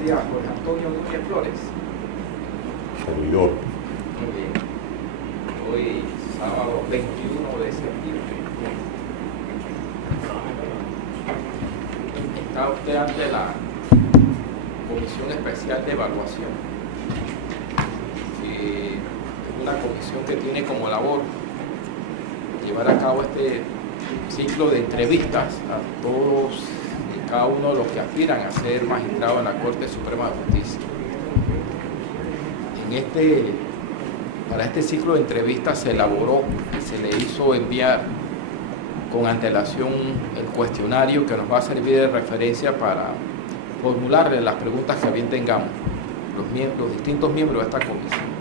buenos días, Jorge Antonio Núñez Flores. Servidor. Muy bien. Hoy, sábado 21 de septiembre. Está usted ante la Comisión Especial de Evaluación, que es una comisión que tiene como labor llevar a cabo este ciclo de entrevistas a todos y cada uno de los que aspiran a ser magistrados en la Corte Suprema de Justicia. Para este ciclo de entrevistas se elaboró y se le hizo enviar con antelación el cuestionario que nos va a servir de referencia para formularle las preguntas que bien tengamos los distintos miembros de esta comisión.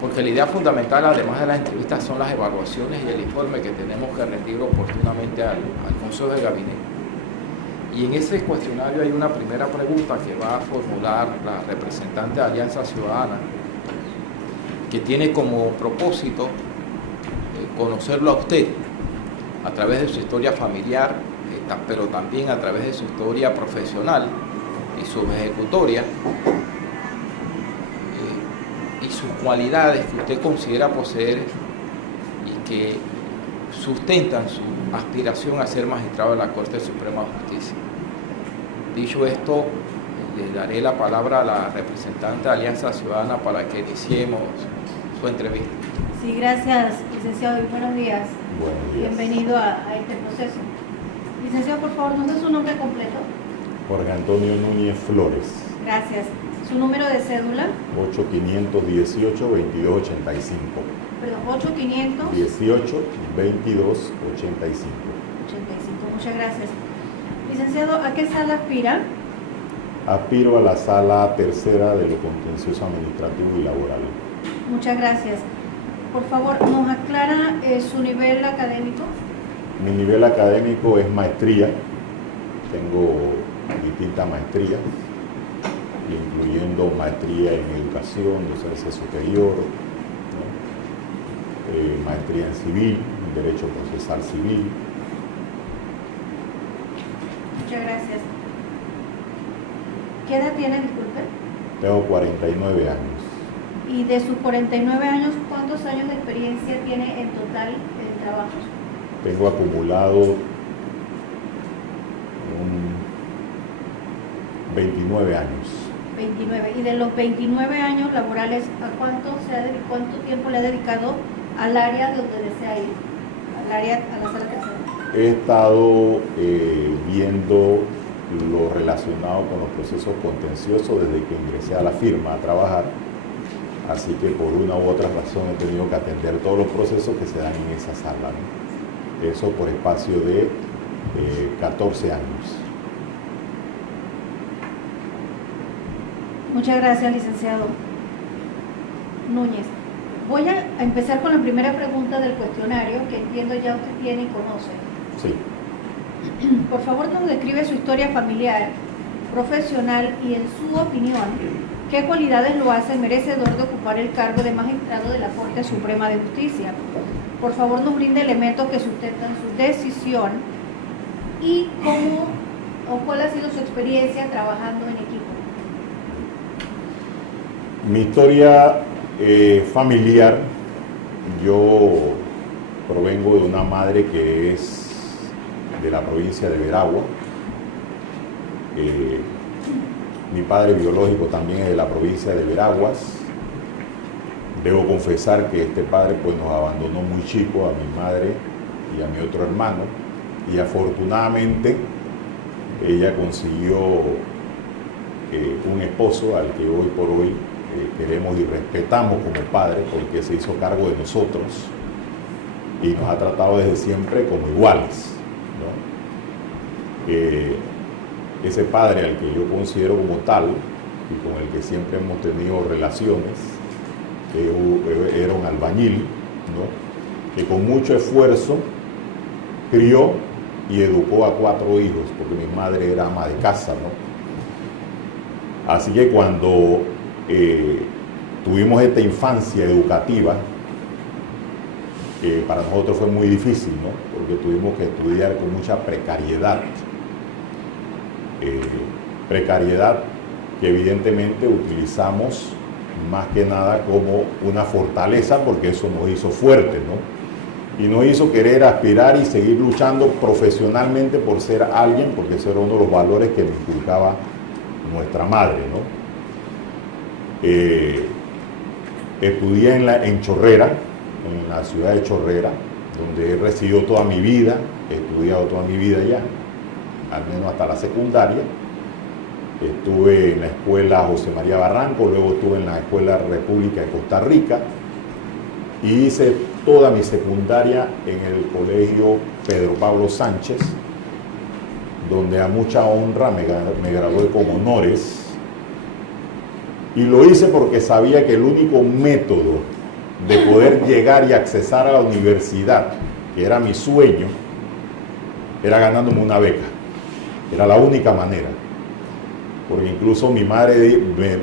Porque la idea fundamental, además de las entrevistas, son las evaluaciones y el informe que tenemos que rendir oportunamente al Consejo de Gabinete. Y en ese cuestionario hay una primera pregunta que va a formular la representante de Alianza Ciudadana, que tiene como propósito conocerlo a usted a través de su historia familiar, pero también a través de su historia profesional y su ejecutoria, y sus cualidades que usted considera poseer y que sustentan su aspiración a ser magistrado de la Corte Suprema de Justicia. Dicho esto, le daré la palabra a la representante de Alianza Ciudadana para que iniciemos su entrevista. Sí, gracias, licenciado, y buenos días. Buenos días. Bienvenido a este proceso. Licenciado, por favor, ¿nos da su nombre completo? Jorge Antonio Núñez Flores. Gracias. ¿Su número de cédula? 8518-2285. Perdón, 8500. 18-2285. 85. Muchas gracias. Licenciado, ¿a qué sala aspira? Aspiro a la sala tercera de lo contencioso administrativo y laboral. Muchas gracias. Por favor, ¿nos aclara su nivel académico? Mi nivel académico es maestría. Tengo distintas maestrías, incluyendo maestría en educación, docencia superior, ¿no? Maestría en civil, en derecho procesal civil. Muchas gracias. ¿Qué edad tiene, disculpe? Tengo 49 años. Y de sus 49 años, ¿cuántos años de experiencia tiene en total en trabajos? Tengo acumulado 29 años. 29. Y de los 29 años laborales, ¿a cuánto tiempo le ha dedicado al área donde desea ir? A la sala tercera. He estado viendo lo relacionado con los procesos contenciosos desde que ingresé a la firma a trabajar. Así que por una u otra razón he tenido que atender todos los procesos que se dan en esa sala, ¿no? Eso por espacio de 14 años. Muchas gracias, licenciado Núñez. Voy a empezar con la primera pregunta del cuestionario, que entiendo ya usted tiene y conoce. Sí. Por favor, nos describe su historia familiar, profesional y, en su opinión, qué cualidades lo hacen merecedor de ocupar el cargo de magistrado de la Corte Suprema de Justicia. Por favor, nos brinde elementos que sustentan su decisión y cuál ha sido su experiencia trabajando en equipo. Mi historia familiar, yo provengo de una madre que es de la provincia de Veragua. Mi padre biológico también es de la provincia de Veraguas. Debo confesar que este padre pues nos abandonó muy chico, a mi madre y a mi otro hermano, y afortunadamente ella consiguió un esposo al que hoy por hoy queremos y respetamos como padre, porque se hizo cargo de nosotros y nos ha tratado desde siempre como iguales, ¿no? Ese padre al que yo considero como tal y con el que siempre hemos tenido relaciones, era un albañil, ¿no? Que con mucho esfuerzo crió y educó a 4 hijos, porque mi madre era ama de casa, ¿no? Así que cuando tuvimos esta infancia educativa, para nosotros fue muy difícil, ¿no? Porque tuvimos que estudiar con mucha precariedad. precariedad que evidentemente utilizamos más que nada como una fortaleza, porque eso nos hizo fuertes, ¿no? Y nos hizo querer aspirar y seguir luchando profesionalmente por ser alguien, porque ese era uno de los valores que nos inculcaba nuestra madre, ¿no? Estudié en Chorrera, en la ciudad de Chorrera, donde he residido toda mi vida, he estudiado toda mi vida allá, al menos hasta la secundaria. Estuve en la escuela José María Barranco, luego estuve en la escuela República de Costa Rica y hice toda mi secundaria en el colegio Pedro Pablo Sánchez, donde a mucha honra me gradué con honores. Y lo hice porque sabía que el único método de poder llegar y accesar a la universidad, que era mi sueño, era ganándome una beca. Era la única manera. Porque incluso mi madre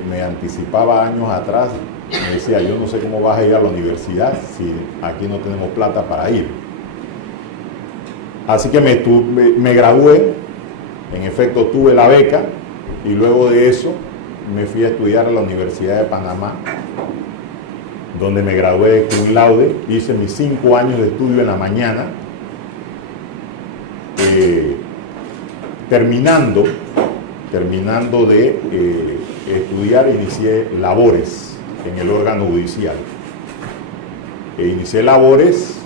me anticipaba años atrás, me decía, yo no sé cómo vas a ir a la universidad si aquí no tenemos plata para ir. Así que me gradué, en efecto tuve la beca, y luego de eso me fui a estudiar a la Universidad de Panamá, donde me gradué de cum laude, hice mis 5 años de estudio en la mañana, terminando de estudiar, inicié labores en el órgano judicial. Inicié labores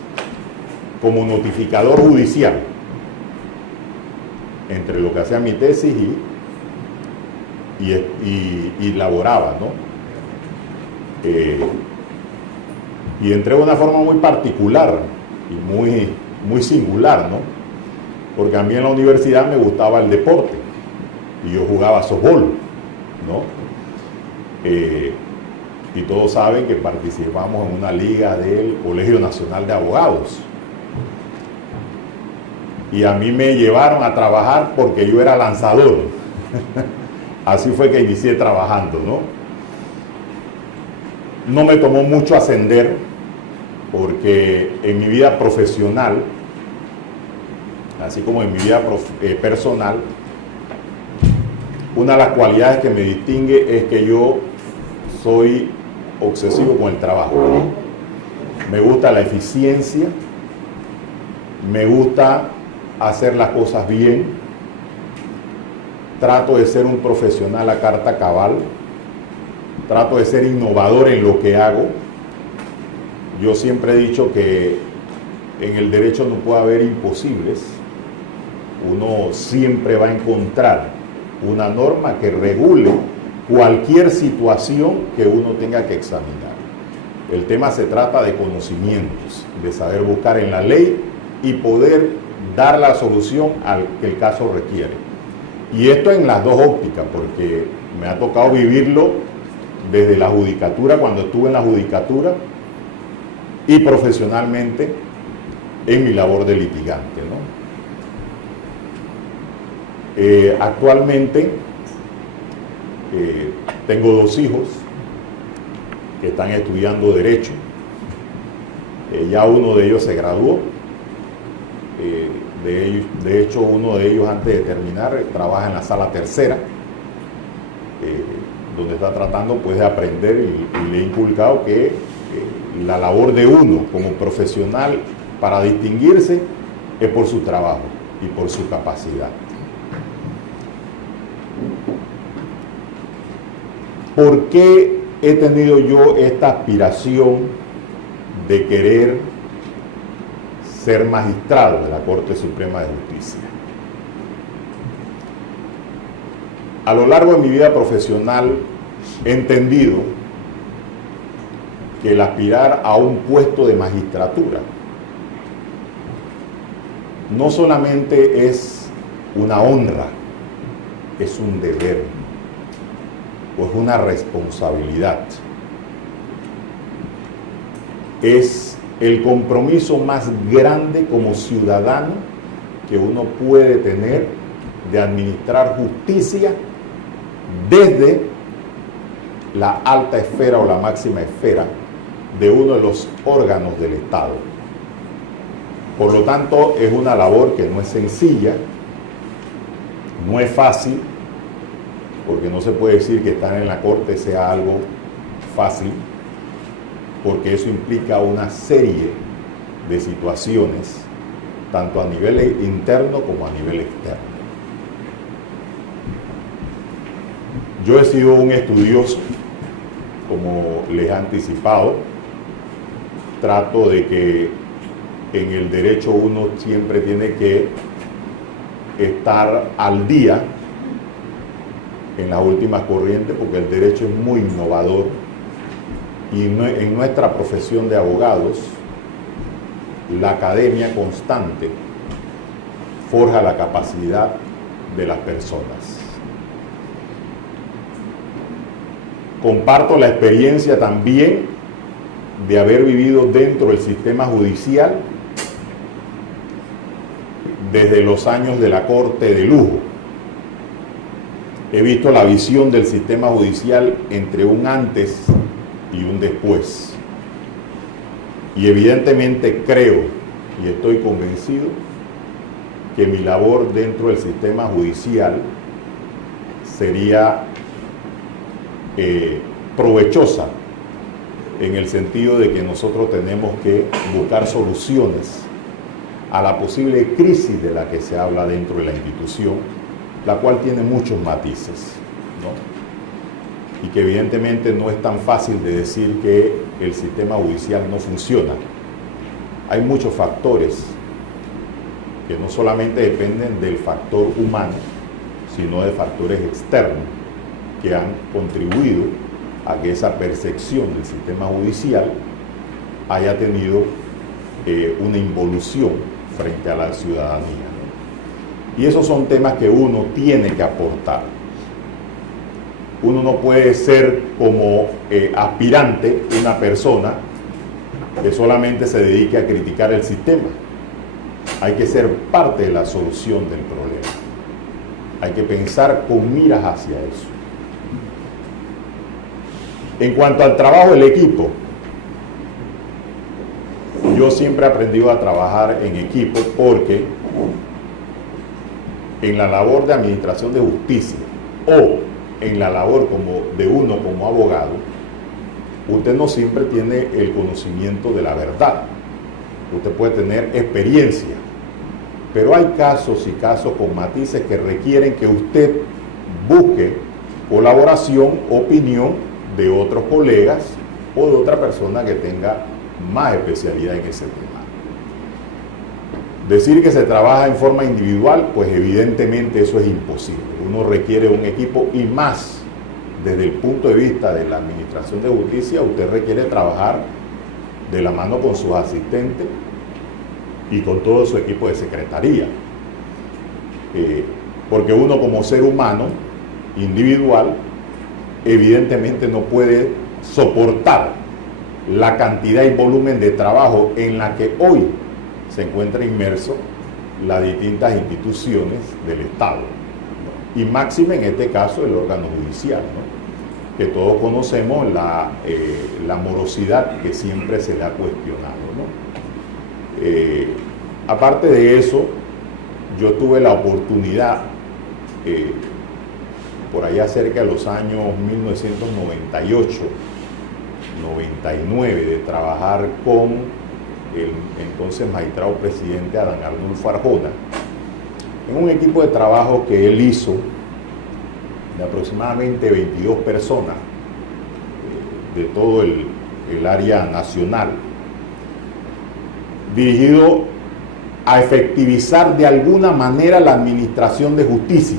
como notificador judicial, entre lo que hacía mi tesis y laboraba, ¿no? Y entré de una forma muy particular y muy singular, ¿no? Porque a mí en la universidad me gustaba el deporte y yo jugaba softball, ¿no? Y todos saben que participamos en una liga del Colegio Nacional de Abogados. Y a mí me llevaron a trabajar porque yo era lanzador. Así fue que inicié trabajando, ¿no? No me tomó mucho ascender, porque en mi vida profesional, así como en mi vida personal, una de las cualidades que me distingue es que yo soy obsesivo con el trabajo, ¿no? Me gusta la eficiencia, me gusta hacer las cosas bien, trato de ser un profesional a carta cabal, trato de ser innovador en lo que hago. Yo siempre he dicho que en el derecho no puede haber imposibles. Uno siempre va a encontrar una norma que regule cualquier situación que uno tenga que examinar. El tema se trata de conocimientos, de saber buscar en la ley y poder dar la solución al que el caso requiere. Y esto en las dos ópticas, porque me ha tocado vivirlo desde la judicatura, cuando estuve en la judicatura, y profesionalmente en mi labor de litigante, ¿no? Actualmente tengo 2 hijos que están estudiando Derecho. Ya uno de ellos se graduó. De hecho, uno de ellos, antes de terminar, trabaja en la sala tercera, donde está tratando pues de aprender, y le he inculcado que la labor de uno como profesional para distinguirse es por su trabajo y por su capacidad. ¿Por qué he tenido yo esta aspiración de querer ser magistrado de la Corte Suprema de Justicia? A lo largo de mi vida profesional he entendido que el aspirar a un puesto de magistratura no solamente es una honra, es un deber, o es una responsabilidad. Es el compromiso más grande como ciudadano que uno puede tener de administrar justicia desde la alta esfera o la máxima esfera de uno de los órganos del Estado. Por lo tanto, es una labor que no es sencilla, no es fácil, porque no se puede decir que estar en la corte sea algo fácil, porque eso implica una serie de situaciones, tanto a nivel interno como a nivel externo. Yo he sido un estudioso, como les he anticipado. Trato de que en el derecho uno siempre tiene que estar al día en las últimas corrientes, porque el derecho es muy innovador y en nuestra profesión de abogados la academia constante forja la capacidad de las personas. Comparto la experiencia también de haber vivido dentro del sistema judicial desde los años de la corte de lujo. He visto la visión del sistema judicial entre un antes y un después. Y evidentemente creo y estoy convencido que mi labor dentro del sistema judicial sería provechosa, en el sentido de que nosotros tenemos que buscar soluciones a la posible crisis de la que se habla dentro de la institución, la cual tiene muchos matices, ¿no? Y que evidentemente no es tan fácil de decir que el sistema judicial no funciona. Hay muchos factores que no solamente dependen del factor humano, sino de factores externos que han contribuido a que esa percepción del sistema judicial haya tenido una involución frente a la ciudadanía, ¿no? Y esos son temas que uno tiene que aportar. Uno no puede ser como aspirante una persona que solamente se dedique a criticar el sistema. Hay que ser parte de la solución del problema. Hay que pensar con miras hacia eso. En cuanto al trabajo del equipo, yo siempre he aprendido a trabajar en equipo, porque en la labor de administración de justicia o en la labor de uno como abogado, usted no siempre tiene el conocimiento de la verdad. Usted puede tener experiencia, pero hay casos y casos con matices que requieren que usted busque colaboración, opinión de otros colegas o de otra persona que tenga más especialidad en ese tema. Decir que se trabaja en forma individual, pues evidentemente eso es imposible. Uno requiere un equipo, y más desde el punto de vista de la administración de justicia, usted requiere trabajar de la mano con sus asistentes y con todo su equipo de secretaría. Porque uno como ser humano individual evidentemente no puede soportar la cantidad y volumen de trabajo en la que hoy se encuentra inmerso las distintas instituciones del Estado, ¿no? Y máxime en este caso el órgano judicial, ¿no? Que todos conocemos la morosidad que siempre se le ha cuestionado, ¿no? Aparte de eso, yo tuve la oportunidad por allá cerca de los años 1998, 99, de trabajar con el entonces magistrado presidente Adán Arnulfo Arjona, en un equipo de trabajo que él hizo de aproximadamente 22 personas de todo el área nacional, dirigido a efectivizar de alguna manera la administración de justicia.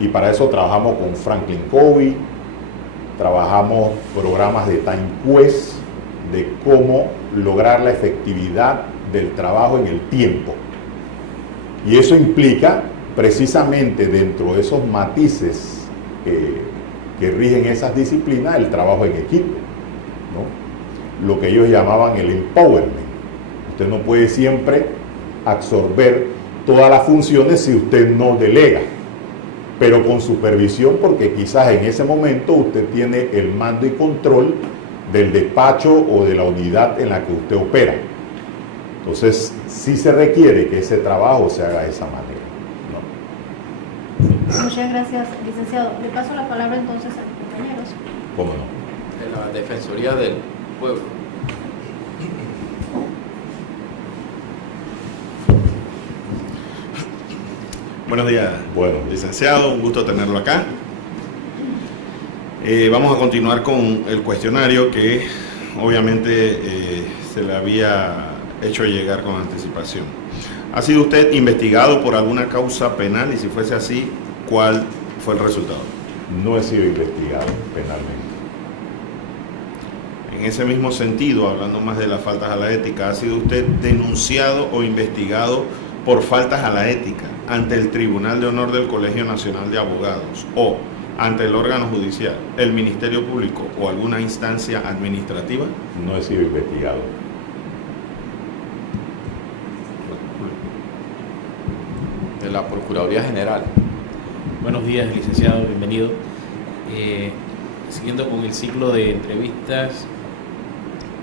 Y para eso trabajamos con Franklin Covey, trabajamos programas de Time Quest, de cómo lograr la efectividad del trabajo en el tiempo. Y eso implica precisamente, dentro de esos matices que rigen esas disciplinas, el trabajo en equipo, ¿no? Lo que ellos llamaban el empowerment. Usted no puede siempre absorber todas las funciones si usted no delega, pero con supervisión, porque quizás en ese momento usted tiene el mando y control del despacho o de la unidad en la que usted opera. Entonces, sí se requiere que ese trabajo se haga de esa manera, ¿no? Muchas gracias, licenciado. Le paso la palabra entonces a mis compañeros. ¿Cómo no? De la Defensoría del Pueblo. Buenos días, Bueno. licenciado, un gusto tenerlo acá. Vamos a continuar con el cuestionario que obviamente se le había hecho llegar con anticipación. ¿Ha sido usted investigado por alguna causa penal? Y si fuese así, ¿cuál fue el resultado? No he sido investigado penalmente. En ese mismo sentido, hablando más de las faltas a la ética, ¿ha sido usted denunciado o investigado por faltas a la ética ante el Tribunal de Honor del Colegio Nacional de Abogados o ante el órgano judicial, el Ministerio Público o alguna instancia administrativa? No he sido investigado. De la Procuraduría General. Buenos días, licenciado, bienvenido. Siguiendo con el ciclo de entrevistas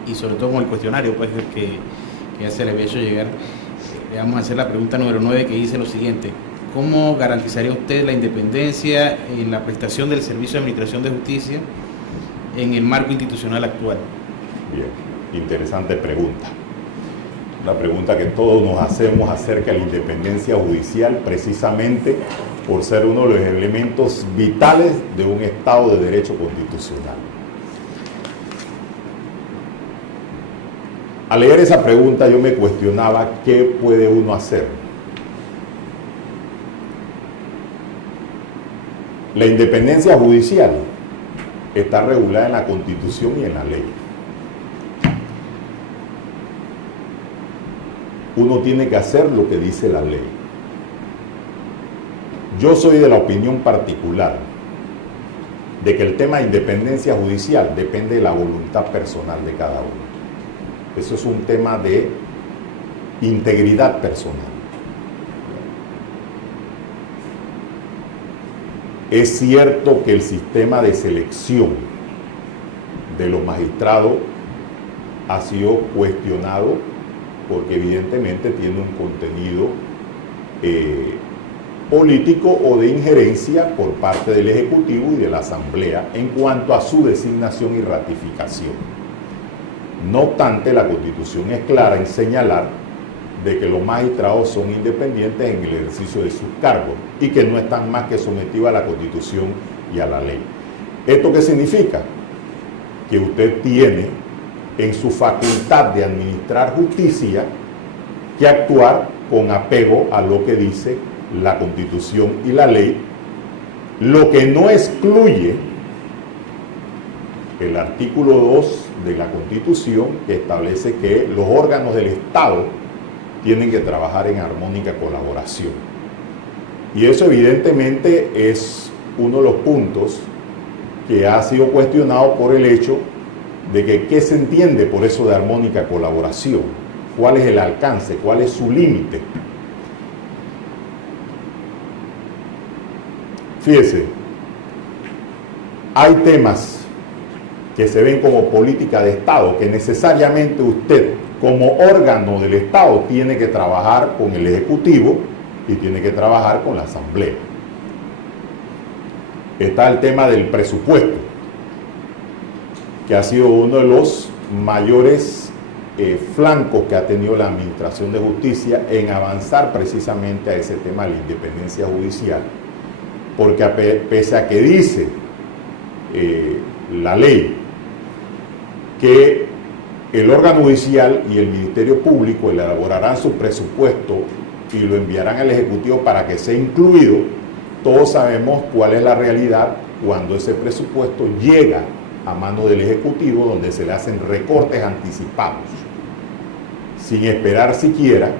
y sobre todo con el cuestionario pues, que ya se le había hecho llegar, le vamos a hacer la pregunta número 9 que dice lo siguiente: ¿cómo garantizaría usted la independencia en la prestación del servicio de administración de justicia en el marco institucional actual? Bien, interesante pregunta. Una pregunta que todos nos hacemos acerca de la independencia judicial, precisamente por ser uno de los elementos vitales de un Estado de derecho constitucional. Al leer esa pregunta yo me cuestionaba qué puede uno hacer. La independencia judicial está regulada en la Constitución y en la ley. Uno tiene que hacer lo que dice la ley. Yo soy de la opinión particular de que el tema de independencia judicial depende de la voluntad personal de cada uno. Eso es un tema de integridad personal. Es cierto que el sistema de selección de los magistrados ha sido cuestionado porque evidentemente tiene un contenido político o de injerencia por parte del Ejecutivo y de la Asamblea en cuanto a su designación y ratificación. No obstante, la Constitución es clara en señalar de que los magistrados son independientes en el ejercicio de sus cargos y que no están más que sometidos a la Constitución y a la ley. ¿Esto qué significa? Que usted tiene en su facultad de administrar justicia que actuar con apego a lo que dice la Constitución y la ley, lo que no excluye el artículo 2 de la Constitución, que establece que los órganos del Estado tienen que trabajar en armónica colaboración. Y eso evidentemente es uno de los puntos que ha sido cuestionado por el hecho de que qué se entiende por eso de armónica colaboración, cuál es el alcance, cuál es su límite. Fíjese, hay temas que se ven como política de Estado, que necesariamente usted, como órgano del Estado, tiene que trabajar con el Ejecutivo y tiene que trabajar con la Asamblea. Está el tema del presupuesto, que ha sido uno de los mayores flancos que ha tenido la Administración de Justicia en avanzar precisamente a ese tema de la independencia judicial, porque pese a que dice la ley que el órgano judicial y el Ministerio Público elaborarán su presupuesto y lo enviarán al Ejecutivo para que sea incluido, todos sabemos cuál es la realidad cuando ese presupuesto llega a mano del Ejecutivo, donde se le hacen recortes anticipados, sin esperar siquiera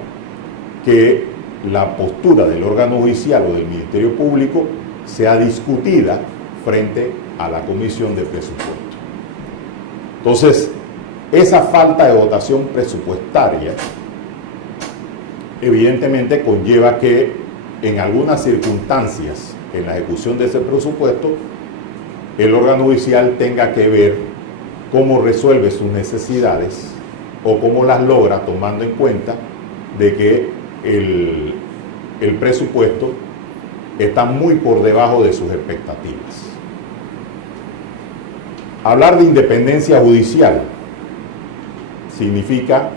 que la postura del órgano judicial o del Ministerio Público sea discutida frente a la Comisión de Presupuesto. Entonces, esa falta de dotación presupuestaria evidentemente conlleva que en algunas circunstancias en la ejecución de ese presupuesto el órgano judicial tenga que ver cómo resuelve sus necesidades o cómo las logra, tomando en cuenta de que el presupuesto está muy por debajo de sus expectativas. Hablar de independencia judicial significa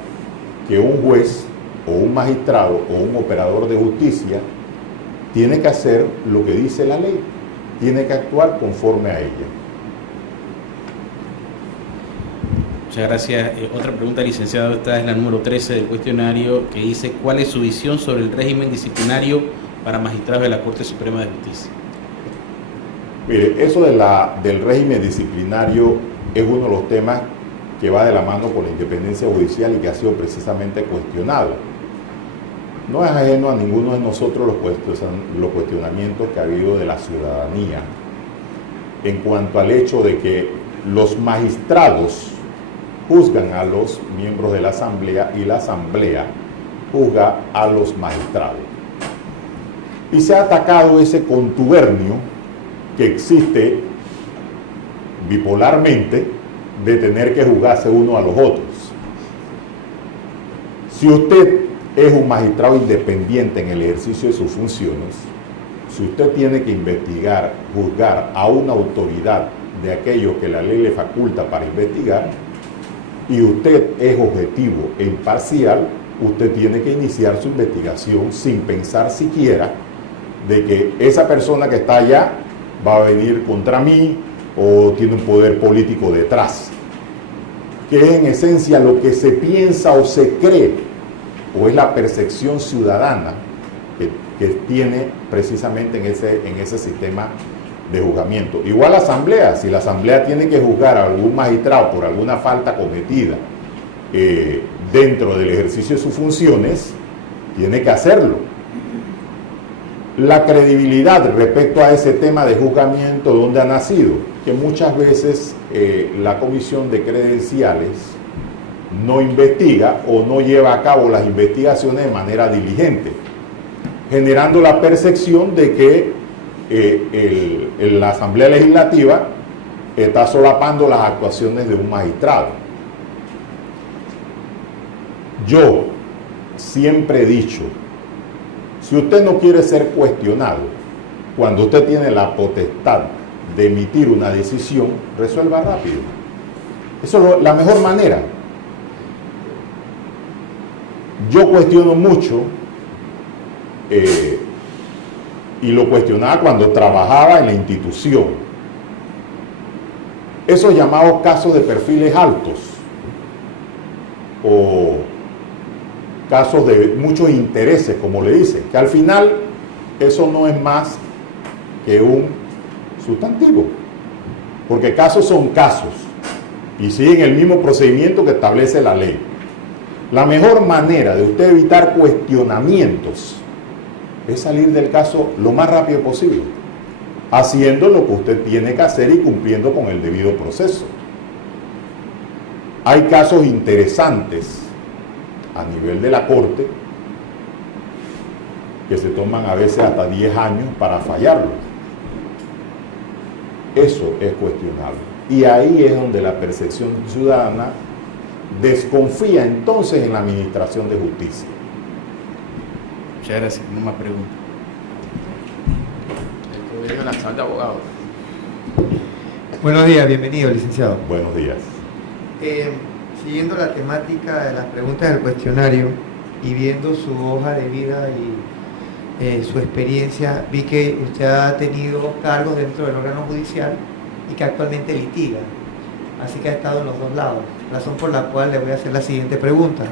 que un juez o un magistrado o un operador de justicia tiene que hacer lo que dice la ley, tiene que actuar conforme a ella. Muchas gracias. Otra pregunta, licenciado, esta es la número 13 del cuestionario, que dice: ¿cuál es su visión sobre el régimen disciplinario para magistrados de la Corte Suprema de Justicia? Mire, eso del régimen disciplinario es uno de los temas que va de la mano con la independencia judicial y que ha sido precisamente cuestionado. No es ajeno a ninguno de nosotros los cuestionamientos que ha habido de la ciudadanía en cuanto al hecho de que los magistrados juzgan a los miembros de la Asamblea y la Asamblea juzga a los magistrados. Y se ha atacado ese contubernio que existe bipolarmente de tener que juzgarse uno a los otros. Si usted es un magistrado independiente en el ejercicio de sus funciones, si usted tiene que investigar, juzgar a una autoridad de aquello que la ley le faculta para investigar, y usted es objetivo e imparcial, usted tiene que iniciar su investigación sin pensar siquiera de que esa persona que está allá va a venir contra mí o tiene un poder político detrás, que es en esencia lo que se piensa o se cree, o es la percepción ciudadana que tiene precisamente en ese sistema de juzgamiento. Igual la Asamblea, si la Asamblea tiene que juzgar a algún magistrado por alguna falta cometida dentro del ejercicio de sus funciones, tiene que hacerlo. La credibilidad respecto a ese tema de juzgamiento, ¿dónde ha nacido? Que muchas veces la comisión de credenciales no investiga o no lleva a cabo las investigaciones de manera diligente, generando la percepción de que la Asamblea Legislativa está solapando las actuaciones de un magistrado. Yo siempre he dicho, si usted no quiere ser cuestionado, cuando usted tiene la potestad de emitir una decisión, resuelva rápido. Eso es la mejor manera. Yo cuestiono mucho, y lo cuestionaba cuando trabajaba en la institución, esos llamados casos de perfiles altos o casos de muchos intereses, como le dicen, que al final eso no es más que un sustantivo, porque casos son casos y siguen el mismo procedimiento que establece la ley. La mejor manera de usted evitar cuestionamientos es salir del caso lo más rápido posible, haciendo lo que usted tiene que hacer y cumpliendo con el debido proceso. Hay casos interesantes a nivel de la Corte que se toman a veces hasta 10 años para fallarlo. Eso es cuestionable. Y ahí es donde la percepción ciudadana desconfía entonces en la administración de justicia. Muchas gracias. No más preguntas. El Colegio Nacional de Abogados. Buenos días, bienvenido, licenciado. Buenos días. Siguiendo la temática de las preguntas del cuestionario y viendo su hoja de vida y su experiencia, vi que usted ha tenido cargos dentro del órgano judicial y que actualmente litiga. Así que ha estado en los dos lados, razón por la cual le voy a hacer la siguiente pregunta.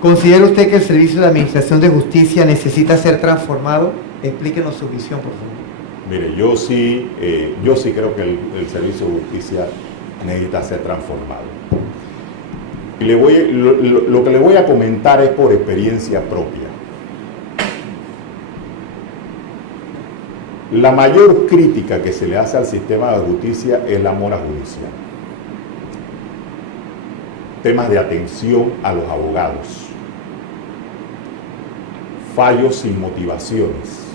¿Considera usted que el Servicio de Administración de Justicia necesita ser transformado? Explíquenos su visión, por favor. Mire, yo sí creo que el Servicio de Justicia necesita ser transformado. Y lo que le voy a comentar es por experiencia propia. La mayor crítica que se le hace al sistema de justicia es la mora judicial. Temas de atención a los abogados. Fallos sin motivaciones.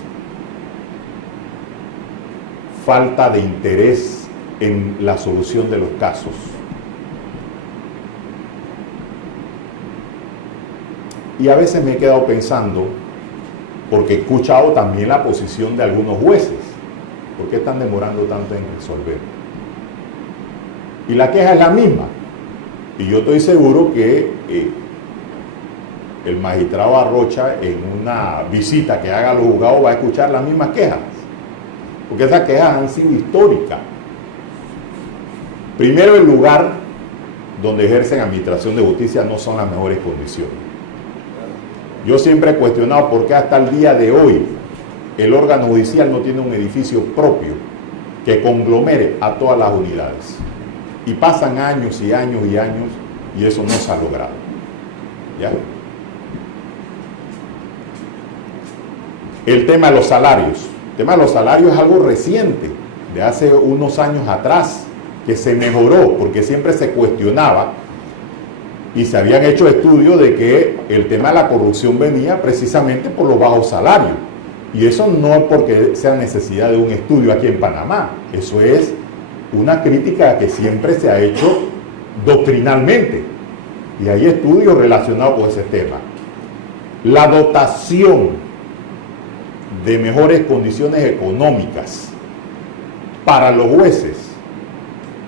Falta de interés en la solución de los casos. Y a veces me he quedado pensando porque he escuchado también la posición de algunos jueces. ¿Por qué están demorando tanto en resolver? Y la queja es la misma. Y yo estoy seguro que el magistrado Arrocha, en una visita que haga a los juzgados, va a escuchar las mismas quejas. Porque esas quejas han sido históricas. Primero, el lugar donde ejercen administración de justicia no son las mejores condiciones. Yo siempre he cuestionado por qué hasta el día de hoy el órgano judicial no tiene un edificio propio que conglomere a todas las unidades. Y pasan años y años y años y eso no se ha logrado. ¿Ya? El tema de los salarios. El tema de los salarios es algo reciente, de hace unos años atrás, que se mejoró, porque siempre se cuestionaba y se habían hecho estudios de que el tema de la corrupción venía precisamente por los bajos salarios. Y eso no es porque sea necesidad de un estudio aquí en Panamá, eso es una crítica que siempre se ha hecho doctrinalmente. Y hay estudios relacionados con ese tema. La dotación de mejores condiciones económicas para los jueces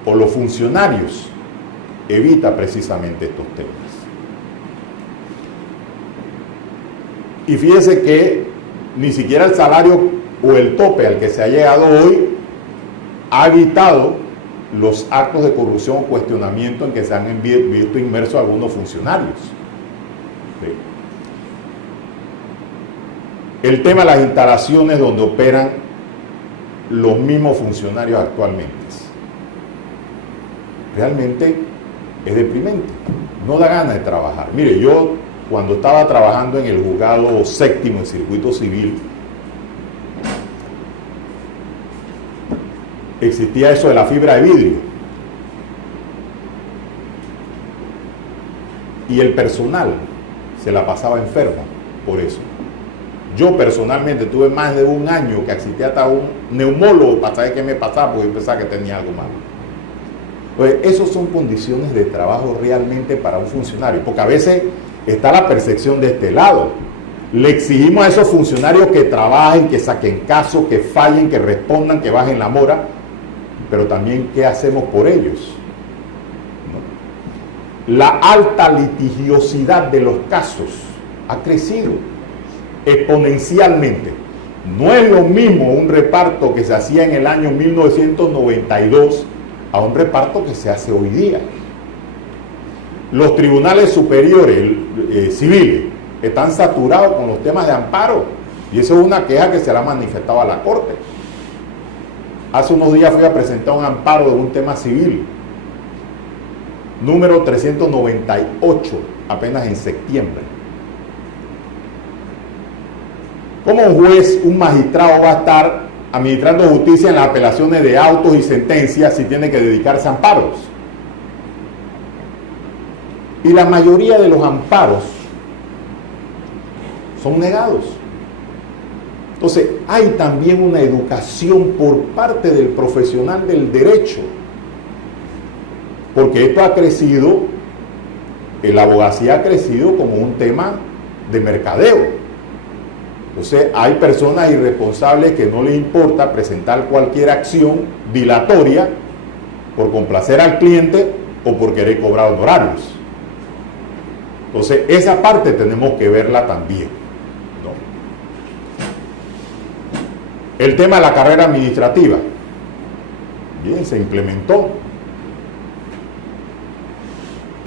o los funcionarios evita precisamente estos temas. Y fíjese que ni siquiera el salario o el tope al que se ha llegado hoy ha evitado los actos de corrupción o cuestionamiento en que se han visto inmersos algunos funcionarios. ¿Sí? El tema de las instalaciones donde operan los mismos funcionarios actualmente. Realmente es deprimente, no da ganas de trabajar. Mire, yo cuando estaba trabajando en el juzgado séptimo en circuito civil, existía eso de la fibra de vidrio. Y el personal se la pasaba enfermo por eso. Yo personalmente tuve más de un año que asistí hasta un neumólogo para saber qué me pasaba, porque yo pensaba que tenía algo malo. Entonces, esas son condiciones de trabajo realmente para un funcionario, porque a veces está la percepción de este lado. Le exigimos a esos funcionarios que trabajen, que saquen casos, que fallen, que respondan, que bajen la mora, pero también ¿qué hacemos por ellos? ¿No? La alta litigiosidad de los casos ha crecido exponencialmente. No es lo mismo un reparto que se hacía en el año 1992 a un reparto que se hace hoy día. Los tribunales superiores civiles están saturados con los temas de amparo y eso es una queja que se le ha manifestado a la Corte. Hace unos días fui a presentar un amparo de un tema civil, número 398, apenas en septiembre. ¿Cómo un juez, un magistrado va a estar administrando justicia en las apelaciones de autos y sentencias si tiene que dedicarse a amparos? Y la mayoría de los amparos son negados. Entonces, hay también una educación por parte del profesional del derecho, porque esto ha crecido, la abogacía ha crecido como un tema de mercadeo. Entonces, hay personas irresponsables que no les importa presentar cualquier acción dilatoria por complacer al cliente o por querer cobrar honorarios. Entonces, esa parte tenemos que verla también, ¿no? El tema de la carrera administrativa. Bien, se implementó.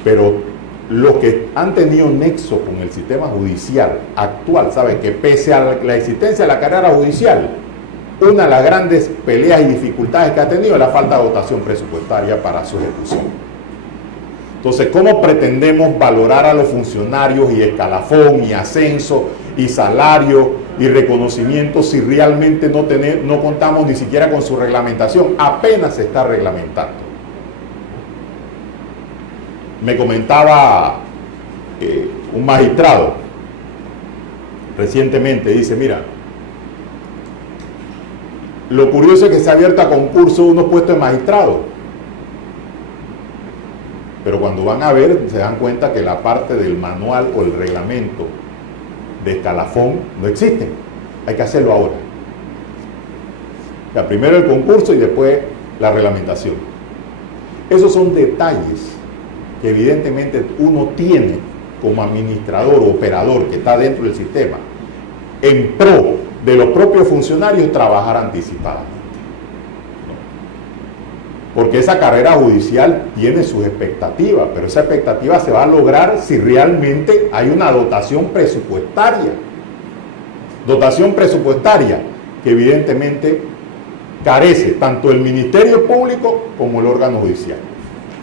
Pero los que han tenido nexo con el sistema judicial actual saben que pese a la existencia de la carrera judicial, una de las grandes peleas y dificultades que ha tenido es la falta de dotación presupuestaria para su ejecución. Entonces, ¿cómo pretendemos valorar a los funcionarios y escalafón y ascenso y salario y reconocimiento si realmente no contamos ni siquiera con su reglamentación? Apenas se está reglamentando. Me comentaba un magistrado recientemente, dice, mira, lo curioso es que se ha abierto a concurso unos puestos de magistrado, pero cuando van a ver se dan cuenta que la parte del manual o el reglamento de escalafón no existe. hay que hacerlo ahora. O sea, primero el concurso y después la reglamentación. Esos son detalles que evidentemente uno tiene como administrador o operador que está dentro del sistema, en pro de los propios funcionarios, trabajar anticipadamente. Porque esa carrera judicial tiene sus expectativas, pero esa expectativa se va a lograr si realmente hay una dotación presupuestaria. Dotación presupuestaria que evidentemente carece tanto el Ministerio Público como el órgano judicial.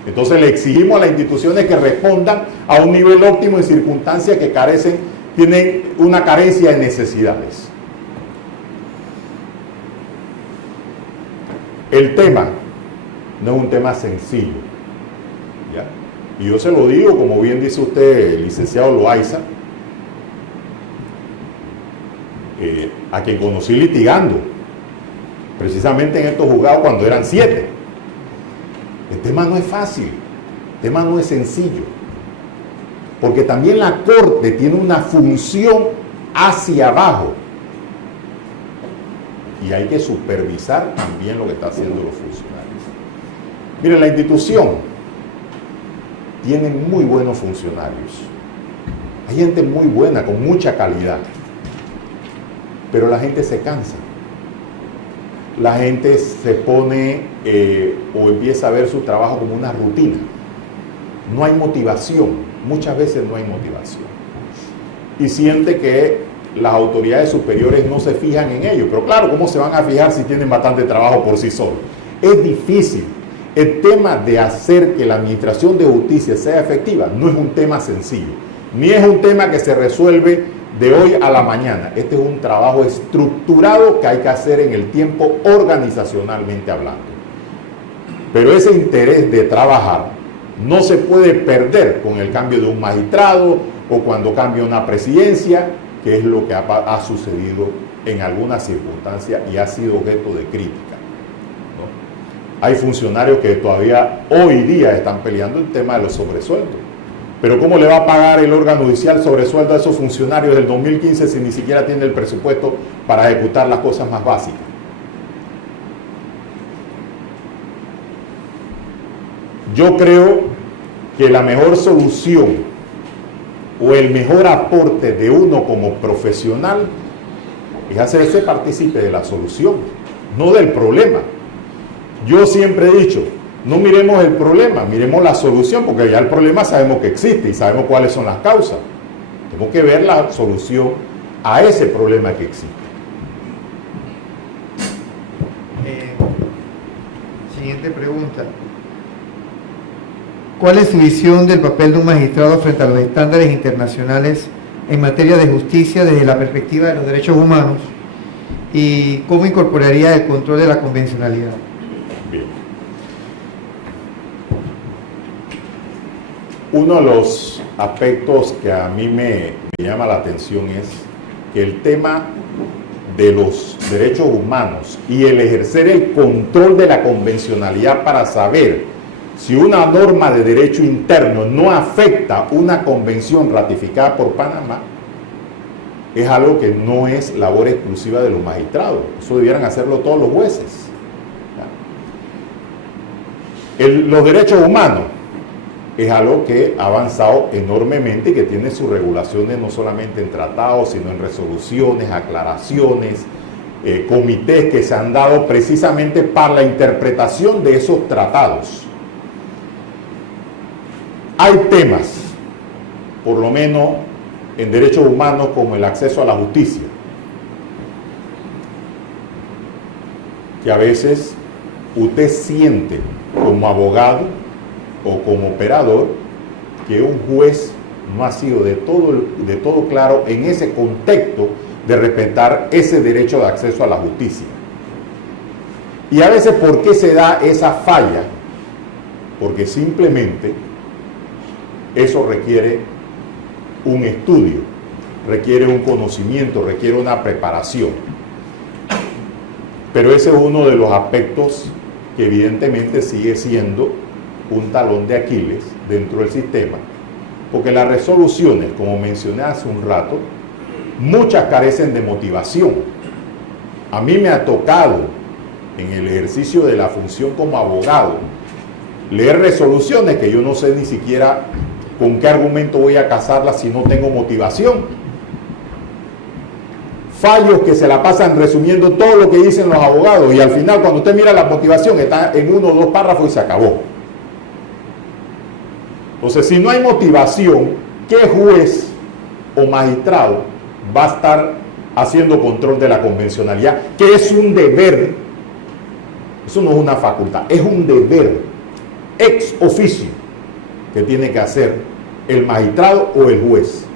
Entonces le exigimos a las instituciones que respondan a un nivel óptimo en circunstancias que tienen una carencia de necesidades. El tema no es un tema sencillo, ¿ya? Y yo se lo digo, como bien dice usted, el licenciado Loaiza, a quien conocí litigando, precisamente en estos juzgados cuando eran 7. El tema no es fácil, el tema no es sencillo, porque también la Corte tiene una función hacia abajo y hay que supervisar también lo que están haciendo los funcionarios. Miren, la institución tiene muy buenos funcionarios, hay gente muy buena, con mucha calidad, pero la gente se cansa. La gente se pone o empieza a ver su trabajo como una rutina. No hay motivación, muchas veces no hay motivación. Y siente que las autoridades superiores no se fijan en ello. Pero claro, ¿cómo se van a fijar si tienen bastante trabajo por sí solos? Es difícil. El tema de hacer que la administración de justicia sea efectiva no es un tema sencillo, ni es un tema que se resuelve de hoy a la mañana. Este es un trabajo estructurado que hay que hacer en el tiempo, organizacionalmente hablando. Pero ese interés de trabajar no se puede perder con el cambio de un magistrado o cuando cambia una presidencia, que es lo que ha sucedido en algunas circunstancias y ha sido objeto de crítica, ¿no? Hay funcionarios que todavía hoy día están peleando el tema de los sobresueldos. Pero ¿cómo le va a pagar el órgano judicial sobresueldo a esos funcionarios del 2015 si ni siquiera tiene el presupuesto para ejecutar las cosas más básicas? Yo creo que la mejor solución o el mejor aporte de uno como profesional es hacerse partícipe de la solución, no del problema. Yo siempre he dicho, no miremos el problema, miremos la solución, porque ya el problema sabemos que existe y sabemos cuáles son las causas. Tenemos que ver la solución a ese problema que existe. Siguiente pregunta. ¿Cuál es su visión del papel de un magistrado frente a los estándares internacionales en materia de justicia desde la perspectiva de los derechos humanos? ¿Y cómo incorporaría el control de la convencionalidad? Bien. Uno de los aspectos que a mí me llama la atención es que el tema de los derechos humanos y el ejercer el control de la convencionalidad para saber si una norma de derecho interno no afecta una convención ratificada por Panamá, es algo que no es labor exclusiva de los magistrados. Eso debieran hacerlo todos los jueces. Los derechos humanos es algo que ha avanzado enormemente y que tiene sus regulaciones no solamente en tratados, sino en resoluciones, aclaraciones, comités que se han dado precisamente para la interpretación de esos tratados. Hay temas, por lo menos en derechos humanos, como el acceso a la justicia, que a veces usted siente como abogado o como operador que un juez no ha sido de todo claro en ese contexto de respetar ese derecho de acceso a la justicia. Y a veces, ¿por qué se da esa falla? Porque simplemente eso requiere un estudio, requiere un conocimiento, requiere una preparación. Pero ese es uno de los aspectos que evidentemente sigue siendo un talón de Aquiles dentro del sistema, porque las resoluciones, como mencioné hace un rato, muchas carecen de motivación. A mí me ha tocado, en el ejercicio de la función como abogado, leer resoluciones que yo no sé ni siquiera con qué argumento voy a casarlas si no tengo motivación. Fallos que se la pasan resumiendo todo lo que dicen los abogados y al final cuando usted mira la motivación está en 1 o 2 párrafos y se acabó. Entonces, si no hay motivación, ¿qué juez o magistrado va a estar haciendo control de la convencionalidad? Que es un deber, eso no es una facultad, es un deber ex oficio que tiene que hacer el magistrado o el juez.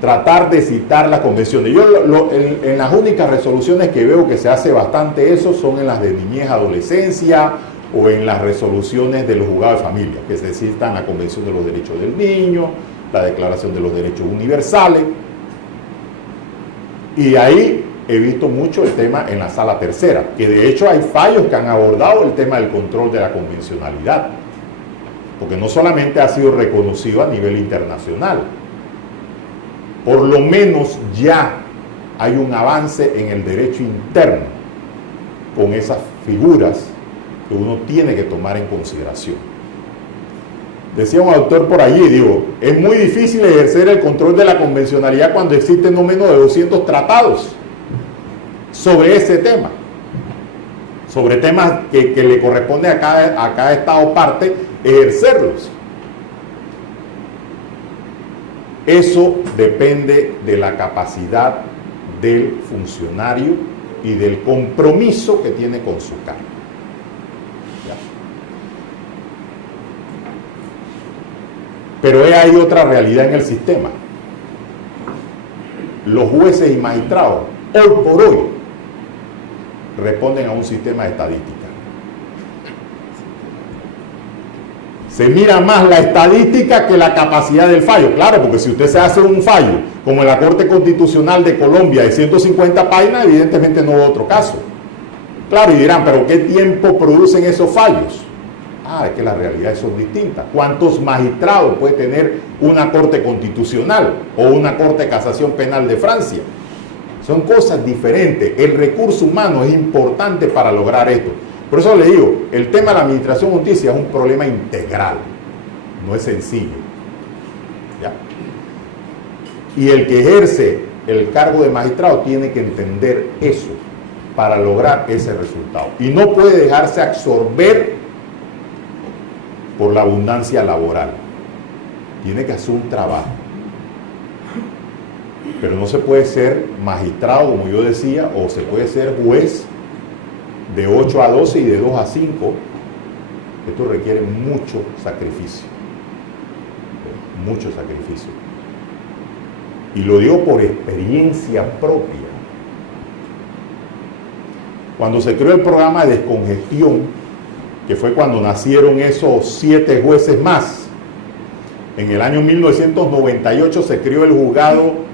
Tratar de citar las convenciones. Yo en las únicas resoluciones que veo que se hace bastante eso son en las de niñez, adolescencia o en las resoluciones de los juzgados de familia, que se citan la Convención de los Derechos del Niño, la Declaración de los Derechos Universales. Y ahí he visto mucho el tema en la Sala Tercera, que de hecho hay fallos que han abordado el tema del control de la convencionalidad, porque no solamente ha sido reconocido a nivel internacional, por lo menos ya hay un avance en el derecho interno con esas figuras que uno tiene que tomar en consideración. Decía un autor por allí, digo, es muy difícil ejercer el control de la convencionalidad cuando existen no menos de 200 tratados sobre ese tema, sobre temas que le corresponde a cada Estado parte ejercerlos. Eso depende de la capacidad del funcionario y del compromiso que tiene con su cargo. ¿Ya? Pero hay otra realidad en el sistema. Los jueces y magistrados, hoy por hoy, responden a un sistema de estadística. Se mira más la estadística que la capacidad del fallo. Claro, porque si usted se hace un fallo, como en la Corte Constitucional de Colombia, de 150 páginas, evidentemente no hubo otro caso. Claro, y dirán, ¿pero qué tiempo producen esos fallos? Es que las realidades son distintas. ¿Cuántos magistrados puede tener una Corte Constitucional o una Corte de Casación Penal de Francia? Son cosas diferentes. El recurso humano es importante para lograr esto. Por eso le digo, el tema de la administración de justicia es un problema integral, no es sencillo. ¿Ya? Y el que ejerce el cargo de magistrado tiene que entender eso para lograr ese resultado. Y no puede dejarse absorber por la abundancia laboral. Tiene que hacer un trabajo. Pero no se puede ser magistrado, como yo decía, o se puede ser juez de 8 a 12 y de 2 a 5, esto requiere mucho sacrificio. Mucho sacrificio. Y lo digo por experiencia propia. Cuando se creó el programa de descongestión, que fue cuando nacieron esos 7 jueces más, en el año 1998 se creó el juzgado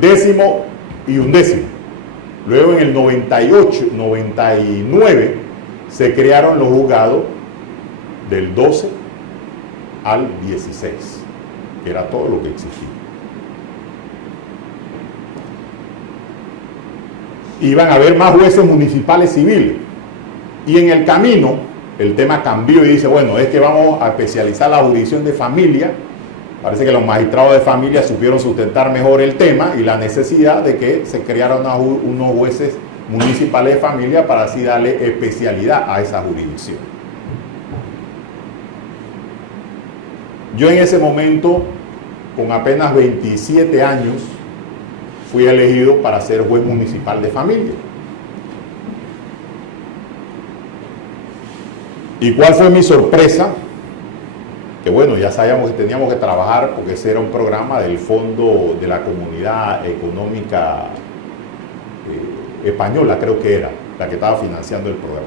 10º y 11º. Luego en el 99 se crearon los juzgados del 12 al 16, que era todo lo que existía. Iban a haber más jueces municipales civiles. Y en el camino, el tema cambió y dice, bueno, es que vamos a especializar la jurisdicción de familia. Parece que los magistrados de familia supieron sustentar mejor el tema y la necesidad de que se crearan unos jueces municipales de familia para así darle especialidad a esa jurisdicción. Yo en ese momento, con apenas 27 años, fui elegido para ser juez municipal de familia. ¿Y cuál fue mi sorpresa? Que bueno, ya sabíamos que teníamos que trabajar porque ese era un programa del Fondo de la Comunidad Económica Española, creo que era, la que estaba financiando el programa.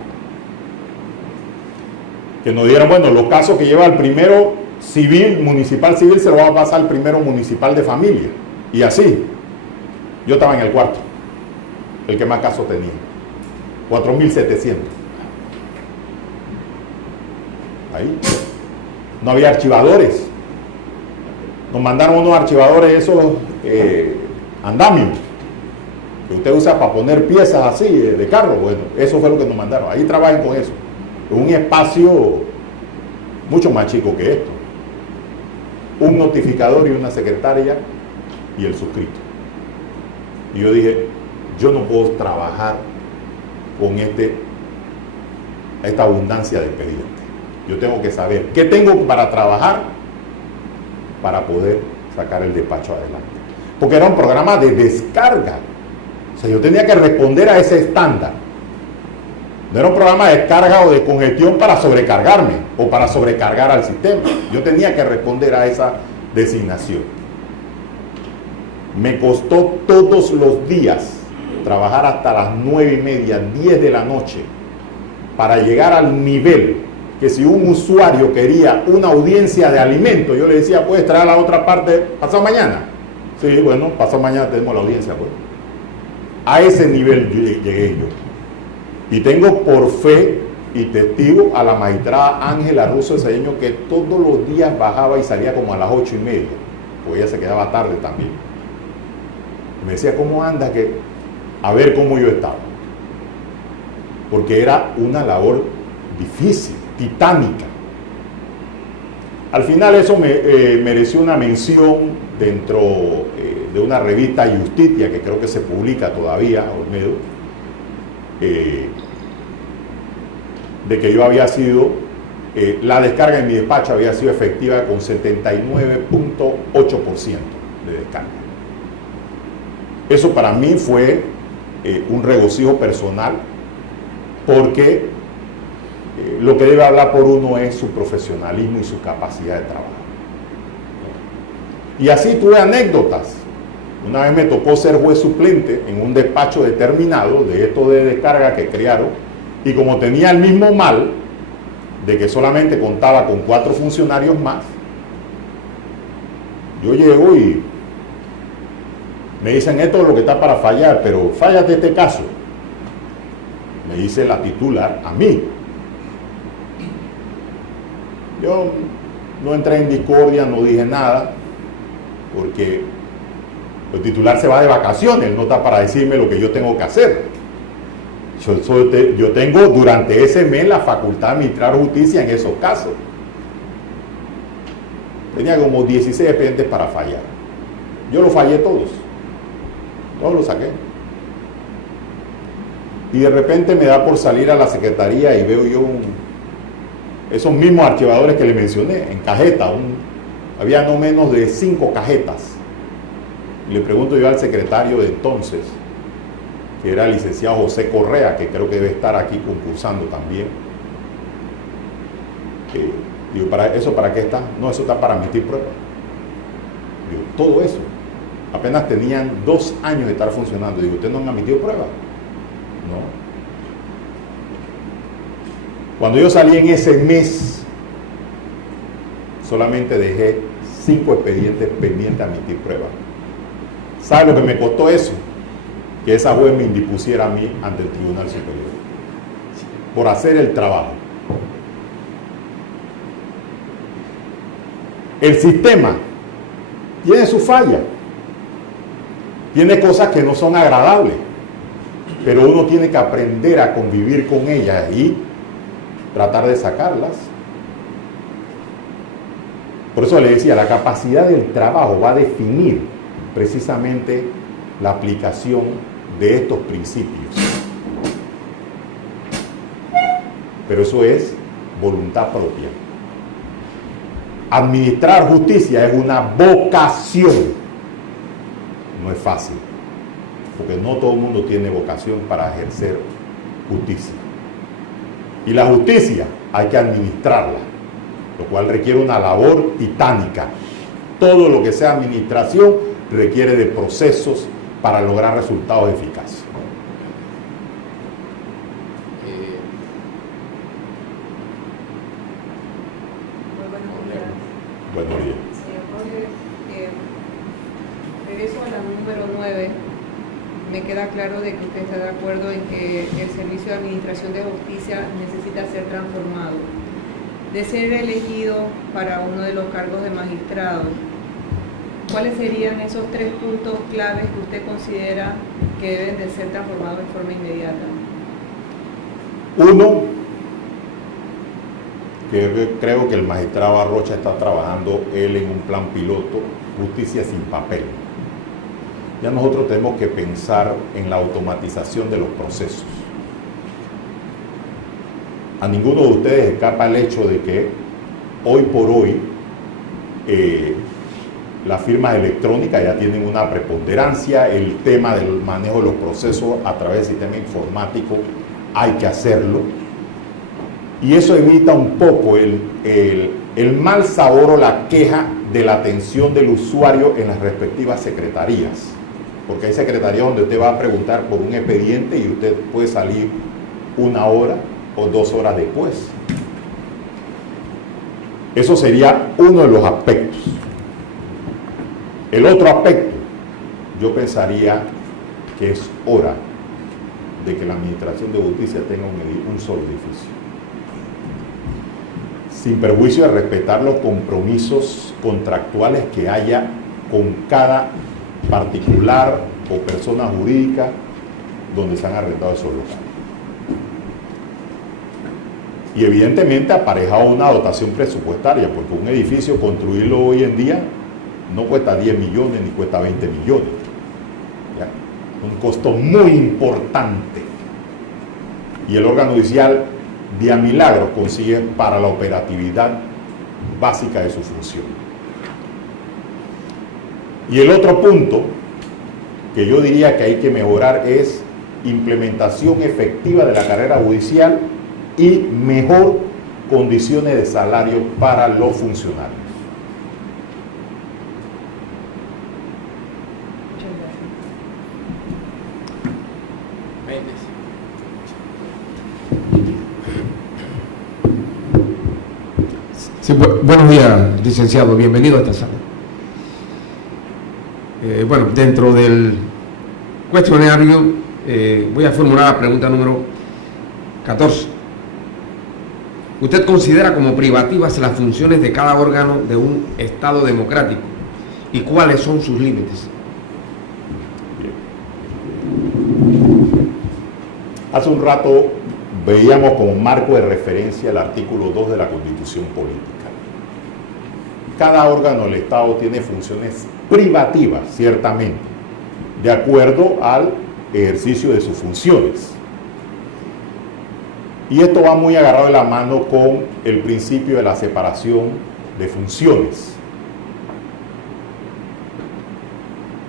Que nos dieron, bueno, los casos que lleva el primero municipal civil se lo va a pasar al primero municipal de familia. Y así, yo estaba en el cuarto, el que más casos tenía, 4.700. Ahí. No había archivadores. Nos mandaron unos archivadores esos andamios. que usted usa para poner piezas así de carro. Bueno, eso fue lo que nos mandaron. Ahí trabajen con eso. Es un espacio mucho más chico que esto. Un notificador y una secretaria y el suscrito. Y yo dije, yo no puedo trabajar con esta abundancia de expedientes. Yo tengo que saber qué tengo para trabajar para poder sacar el despacho adelante. Porque era un programa de descarga. O sea, yo tenía que responder a ese estándar. No era un programa de descarga o de congestión para sobrecargarme o para sobrecargar al sistema. Yo tenía que responder a esa designación. Me costó todos los días trabajar hasta las 9:30, 10 de la noche para llegar al nivel que si un usuario quería una audiencia de alimento, yo le decía, ¿puedes traer a la otra parte pasado mañana? Sí, bueno, pasado mañana tenemos la audiencia. Pues. A ese nivel llegué yo. Y tengo por fe y testigo a la magistrada Ángela Russo Cedeño, que todos los días bajaba y salía como a las 8:30, porque ella se quedaba tarde también. Y me decía, ¿cómo anda? A ver cómo yo estaba. Porque era una labor difícil, titánica. Al final eso mereció una mención dentro de una revista Justitia, que creo que se publica todavía, Olmedo, de que yo había sido, la descarga en mi despacho había sido efectiva con 79.8% de descarga. Eso para mí fue un regocijo personal, porque lo que debe hablar por uno es su profesionalismo y su capacidad de trabajo. Y así tuve anécdotas. Una vez me tocó ser juez suplente en un despacho determinado de esto de descarga que crearon, y como tenía el mismo mal de que solamente contaba con 4 funcionarios más, yo llego y me dicen, esto es lo que está para fallar, pero fállate este caso. Me dice la titular a mí. Yo no entré en discordia, no dije nada, porque el titular se va de vacaciones, no está para decirme lo que yo tengo que hacer. Yo tengo durante ese mes la facultad de administrar justicia en esos casos. Tenía como 16 expedientes para fallar. Yo los fallé todos los saqué. Y de repente me da por salir a la secretaría y veo yo esos mismos archivadores que le mencioné, en cajeta, había no menos de 5 cajetas. Y le pregunto yo al secretario de entonces, que era el licenciado José Correa, que creo que debe estar aquí concursando también. Digo, ¿eso para qué está? No, eso está para emitir pruebas. Digo, todo eso. Apenas tenían 2 años de estar funcionando. Digo, ¿ustedes no han emitido pruebas? No. Cuando yo salí en ese mes, solamente dejé 5 expedientes pendientes a emitir pruebas. ¿Sabe lo que me costó eso? Que esa juez me indispusiera a mí ante el Tribunal Superior por hacer el trabajo. El sistema tiene su falla, tiene cosas que no son agradables, pero uno tiene que aprender a convivir con ellas y tratar de sacarlas. Por eso le decía, la capacidad del trabajo va a definir precisamente la aplicación de estos principios. Pero eso es voluntad propia. Administrar justicia es una vocación. No es fácil, porque no todo el mundo tiene vocación para ejercer justicia. Y la justicia hay que administrarla, lo cual requiere una labor titánica. Todo lo que sea administración requiere de procesos para lograr resultados eficaces. Buenos días. Señor Jorge, regreso a la número 9. Me queda claro de que usted está de acuerdo en que el Servicio de Administración de Justicia necesita ser transformado. De ser elegido para uno de los cargos de magistrado, ¿cuáles serían esos 3 puntos claves que usted considera que deben de ser transformados de forma inmediata? Uno, que creo que el magistrado Arrocha está trabajando él en un plan piloto, justicia sin papel. Ya nosotros tenemos que pensar en la automatización de los procesos. A ninguno de ustedes escapa el hecho de que hoy por hoy las firmas electrónicas ya tienen una preponderancia, el tema del manejo de los procesos a través del sistema informático hay que hacerlo, y eso evita un poco el mal sabor o la queja de la atención del usuario en las respectivas secretarías, porque hay secretarías donde usted va a preguntar por un expediente y usted puede salir 1 hora o 2 horas después. Eso sería uno de los aspectos. El otro aspecto, yo pensaría que es hora de que la Administración de Justicia tenga un solo edificio, sin perjuicio de respetar los compromisos contractuales que haya con cada particular o persona jurídica donde se han arrendado esos locales. Y evidentemente aparejado una dotación presupuestaria, porque un edificio construirlo hoy en día no cuesta 10 millones ni cuesta 20 millones. ¿Ya? Un costo muy importante. Y el órgano judicial de a milagro consigue para la operatividad básica de su función. Y el otro punto que yo diría que hay que mejorar es implementación efectiva de la carrera judicial y mejor condiciones de salario para los funcionarios. Sí, buenos días, licenciado. Bienvenido a esta sala. Bueno, dentro del cuestionario voy a formular la pregunta número 14. ¿Usted considera como privativas las funciones de cada órgano de un Estado democrático? ¿Y cuáles son sus límites? Hace un rato veíamos como marco de referencia el artículo 2 de la Constitución Política. Cada órgano del Estado tiene funciones privativas, ciertamente, de acuerdo al ejercicio de sus funciones. Y esto va muy agarrado de la mano con el principio de la separación de funciones.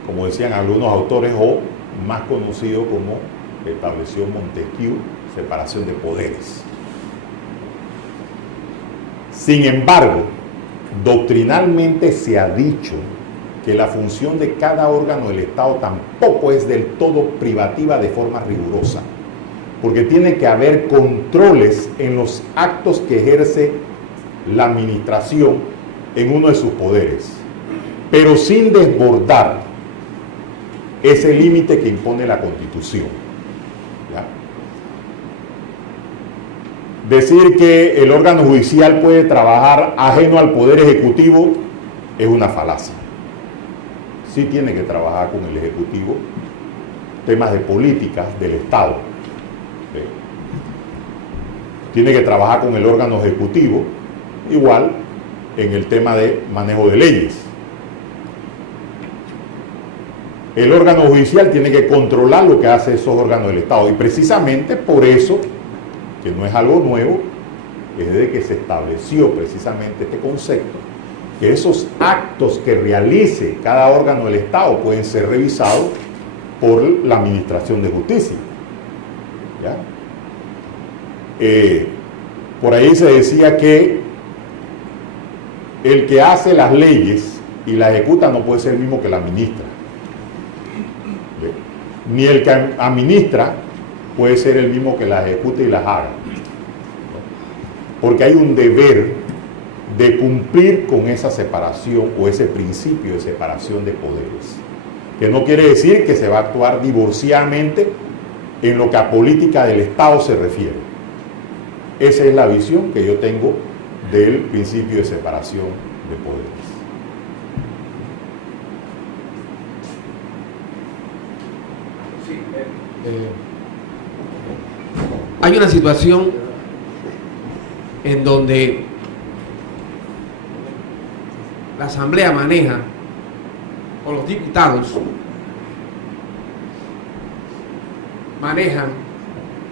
Como decían algunos autores, o más conocido como estableció Montesquieu, separación de poderes. Sin embargo, doctrinalmente se ha dicho que la función de cada órgano del Estado tampoco es del todo privativa de forma rigurosa, porque tiene que haber controles en los actos que ejerce la administración en uno de sus poderes, pero sin desbordar ese límite que impone la Constitución. ¿Ya? Decir que el órgano judicial puede trabajar ajeno al Poder Ejecutivo es una falacia. Sí tiene que trabajar con el Ejecutivo temas de políticas del Estado. ¿Sí? Tiene que trabajar con el órgano ejecutivo, igual en el tema de manejo de leyes. El órgano judicial tiene que controlar lo que hace esos órganos del Estado, y precisamente por eso, que no es algo nuevo, es desde que se estableció precisamente este concepto, que esos actos que realice cada órgano del Estado pueden ser revisados por la Administración de Justicia. ¿Ya? Por ahí se decía que el que hace las leyes y las ejecuta no puede ser el mismo que la ministra. Ni el que administra puede ser el mismo que las ejecuta y las haga. Porque hay un deber de cumplir con esa separación o ese principio de separación de poderes. Que no quiere decir que se va a actuar divorciadamente en lo que a política del Estado se refiere. Esa es la visión que yo tengo del principio de separación de poderes. Hay una situación en donde la Asamblea maneja, o los diputados manejan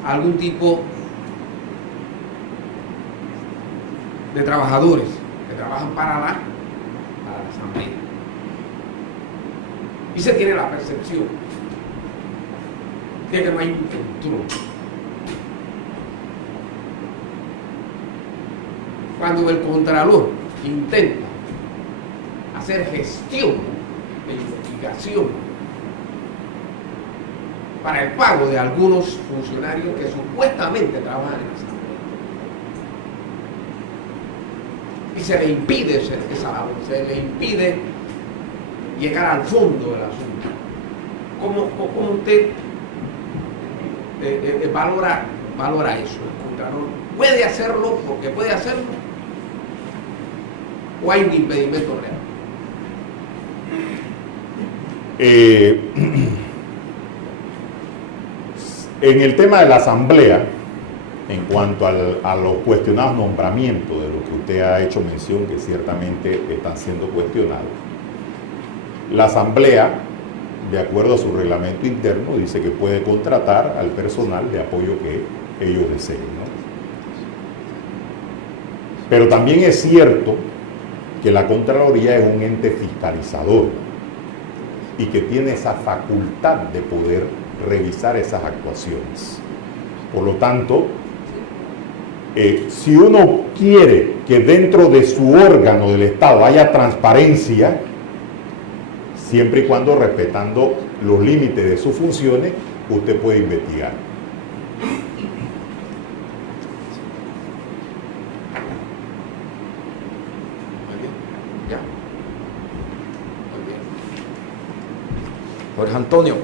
algún tipo de trabajadores que trabajan para la Asamblea. Y se tiene la percepción de que no hay un control. Cuando el Contralor intenta hacer gestión de investigación para el pago de algunos funcionarios que supuestamente trabajan en la Asamblea, y se le impide esa labor, se le impide llegar al fondo del asunto. ¿Cómo usted valora eso? ¿El Contralor puede hacerlo porque puede hacerlo? ¿O hay un impedimento real? En el tema de la Asamblea, en cuanto a los cuestionados nombramientos, de lo que usted ha hecho mención, que ciertamente están siendo cuestionados, la Asamblea, de acuerdo a su reglamento interno, dice que puede contratar al personal de apoyo que ellos deseen, ¿no? Pero también es cierto que la Contraloría es un ente fiscalizador y que tiene esa facultad de poder revisar esas actuaciones. Por lo tanto, si uno quiere que dentro de su órgano del Estado haya transparencia, siempre y cuando respetando los límites de sus funciones, usted puede investigar. Ya. Muy bien. Jorge Antonio,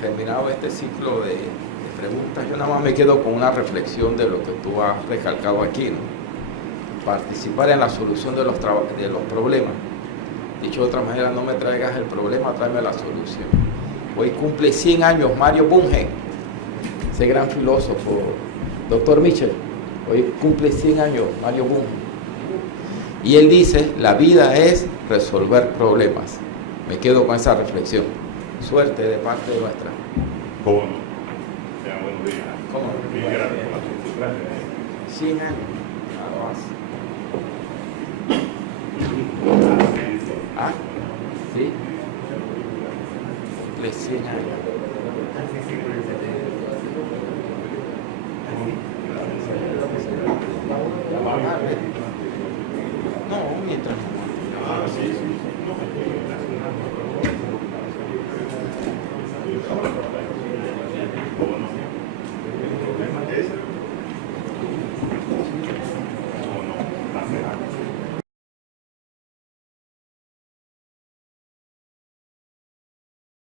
terminado este ciclo de preguntas, yo nada más me quedo con una reflexión de lo que tú has recalcado aquí, ¿no? Participar en la solución de los problemas. Dicho de otra manera, no me traigas el problema, tráeme la solución. Hoy cumple 100 años Mario Bunge, ese gran filósofo, doctor Mitchell. Hoy cumple 100 años Mario Bunge. Y él dice, la vida es resolver problemas. Me quedo con esa reflexión. Suerte de parte nuestra. ¿Cómo no? Sean buenos días. ¿Cómo no? Bien, gracias. 100 años. ¿Ah? ¿Sí? Cumple 100 años. No, mientras. Sí.